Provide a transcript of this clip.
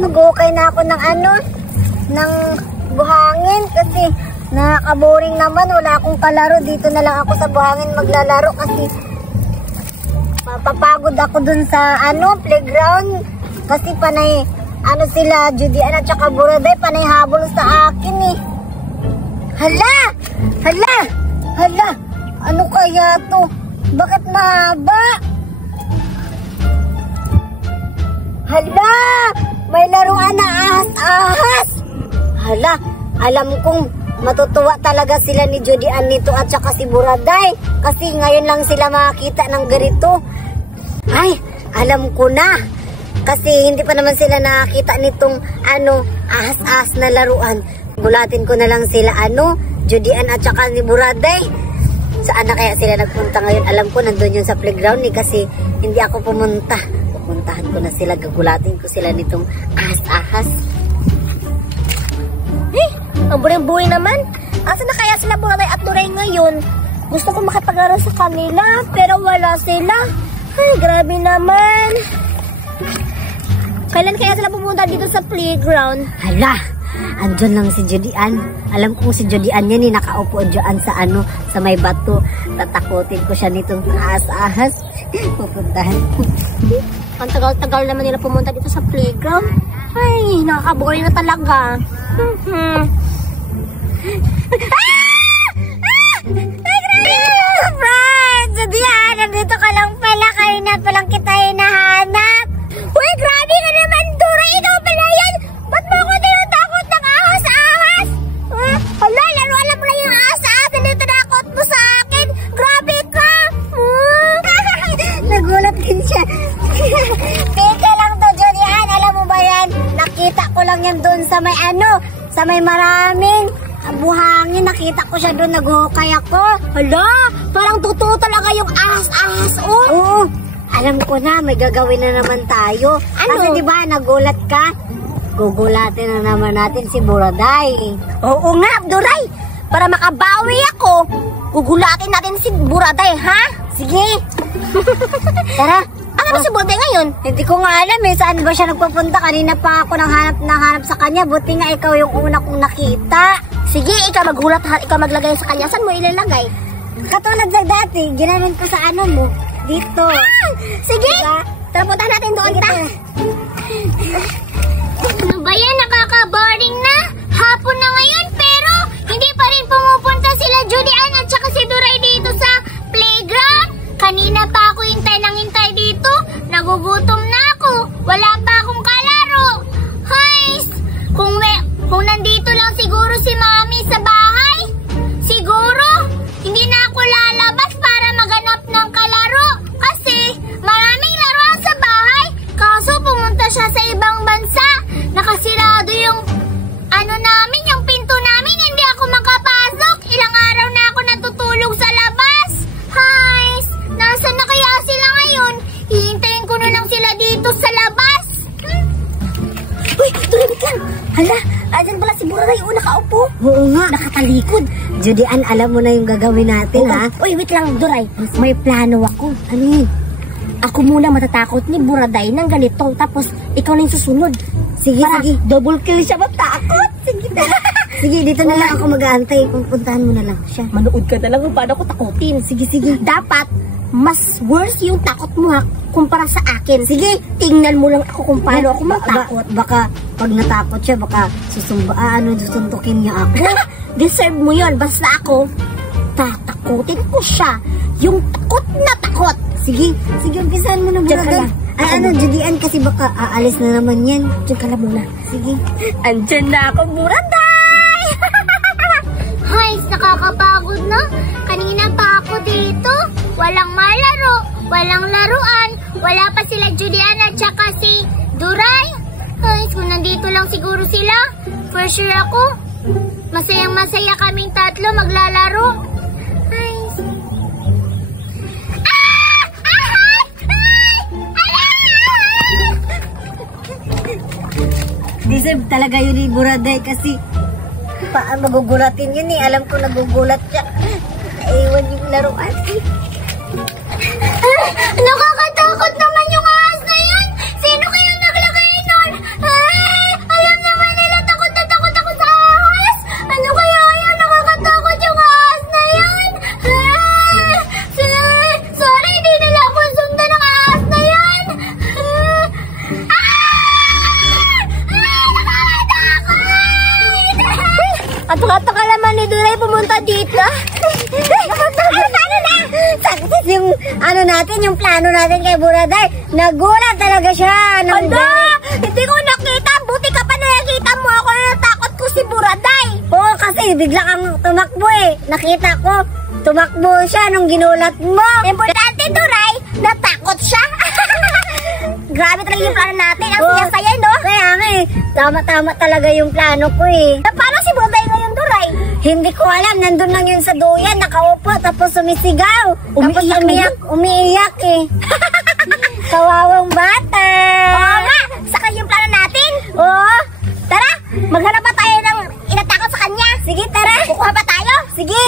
mag-ukay na ako ng ng buhangin kasi nakaka-boring naman. Wala akong kalaro. Dito na lang ako sa buhangin maglalaro kasi mapapagod ako dun sa playground. Kasi panay, sila, Judian at saka Buraday, panay habol sa akin eh. Hala! Hala! Hala! Ano kaya to? Bakit mahaba? Hala! May laruan na ahas-ahas! Hala! Alam kong matutuwa talaga sila ni Judian nito at saka si Buraday. Kasi ngayon lang sila makakita ng ganito. Ay! Alam ko na! Kasi hindi pa naman sila nakakita nitong ahas-ahas na laruan. Gulatin ko na lang sila Judian at saka ni Buraday. Saan na kaya sila nagpunta ngayon? Alam ko nandun yun sa playground kasi hindi ako pumunta. Pupuntahan ko na sila. Gagulatin ko sila nitong ahas-ahas. Ang buhay naman. Asa na kaya sila Buraday at Duray ngayon? Gusto ko makipaglaro sa kanila pero wala sila. Ay, grabe naman. Kailan kaya sila pumunta dito sa playground? Hala! Andyan lang si Judian. Alam kong si Judian yan nakaupo dyan sa sa may bato. Tatakutin ko siya nitong ahas-ahas. Pupuntahan ko. Ang tagal-tagal naman nila pumunta dito sa playground. Ay, nakakaboring na talaga. Friend! Judian, nandito ka lang pala. Kanina palang kita hinahanap. Uy, grabe ka naman, Duray. Ikaw pala yan. Ba't mo ako tinatakot ng ahas-ahas? Hala, laruan lang pala yung ahas-ahas. Hindi tinakot mo sa akin. Grabe ka. Nagulat din siya. Pika lang to, Judian. Alam mo ba yan? Nakita ko lang yan doon sa may sa may maraming buhangin. Nakita ko siya doon. Nag-hukay ako. Hala, parang totoo talaga yung ahas-ahas. Oo. Alam ko na, may gagawin na naman tayo. Kasi diba, nagulat ka? Gugulatin na naman natin si Buraday. Oo nga, Duray. Para makabawi ako, gugulatin natin si Buraday, ha? Sige. Tara. Ano ba si Buraday ngayon? Hindi ko nga alam saan ba siya nagpupunta. Kanina pa ako nanghanap sa kanya. Buti nga ikaw yung una kong nakita. Sige, ikaw maghulat, ikaw maglagay sa kanya. Saan mo ilalagay? Katulad sa dati, ginanon ko sa mo. Dito. Sige. Diba? Tara, punta natin doon. Ano ba yan? Nakaka-boring na. Hapon na ngayon pero hindi pa rin pumupunta sila Judian at saka si Duray dito sa playground. Kanina pa ako hintay dito. Nagugutom na ako. Wala pa akong kalaro. Hays! Kung nandito lang siguro si Mami sa bahay, siguro hindi na ako lalabas para maganap ng kalaro. Kasi maraming laruan sa bahay. Kaso pumunta siya sa ibang bansa. Nakasirado yung namin, yung pinto namin. Hindi ako makapasok. Ilang araw na ako natutulog sa labas. Hays! Nasaan na kaya sila ngayon? Hihintayin ko na lang sila dito sa labas. Uy, tulibit lang. Hala, andyan pala si Buraday. Nakaupo. Oo nga. Nakatalikod. Judian, alam mo na yung gagawin natin, ha? Uy, wait lang, Duray. May plano ako. Ano yun? Ako muna matatakot ni Buraday ng ganito. Tapos, ikaw na yung susunod. Sige, sige. Double kill siya matakot. Sige. Sige, dito na lang ako mag-aantay. Pupuntahan mo na lang siya. Manood ka na lang kung paano ko takutin. Sige, sige. Dapat, mas worse yung takot mo kumpara sa akin. Sige, tingnan mo lang ako kung paano ako matakot. Baka pag natakot siya, baka susuntukin niya ako. Deserve mo yun. Basta ako, tatakutin ko siya. Yung takot na takot. Sige, umpisahan mo na muna. Diyan ka lang. Ay, Judian, kasi baka aalis na naman yan. Diyan ka lang muna. Sige. Andyan na ako, Buraday! Hays, nakakapagod na. Kanina pa ako dito. Walang malaro, walang laruan. Wala pa sila Judian at saka si Duray. Hays, kung nandito lang siguro sila, for sure ako. Masayang-masaya kaming tatlo maglalaro. Hays. Deserve talaga yun ni Buraday kasi magugulatin yun eh. Alam ko nagugulat siya. Iwan yung laruan. Nakakatakot naman yung ahas na yan. Sino kaya naglagay nun? Napakataka naman ni Duray pumunta dito. Ano na? Success yung ano natin, yung plano natin kay Buraday. Nagulat talaga siya. Hala! Hindi ko nakita. Buti ka pa nakita mo ako. Natakot ko si Buraday. Oo, kasi bigla kang tumakbo eh. Nakita ko, tumakbo siya nung ginulat mo. Importante, Duray, natakot siya. Grabe talaga yung plano natin. Ang saya-saya, no? Kaya nga eh, tama-tama talaga yung plano ko eh. Paano si Buraday ngayon, Duray? Hindi ko alam, nandun lang yun sa duyan, nakaupo, tapos sumisigaw. Tapos umiiyak eh. Kawawang bata. Oo nga, saka yung plano natin. Oo. Tara, maghanap pa tayo ng inatakot sa kanya. Sige, tara. Kukuha pa tayo. Sige.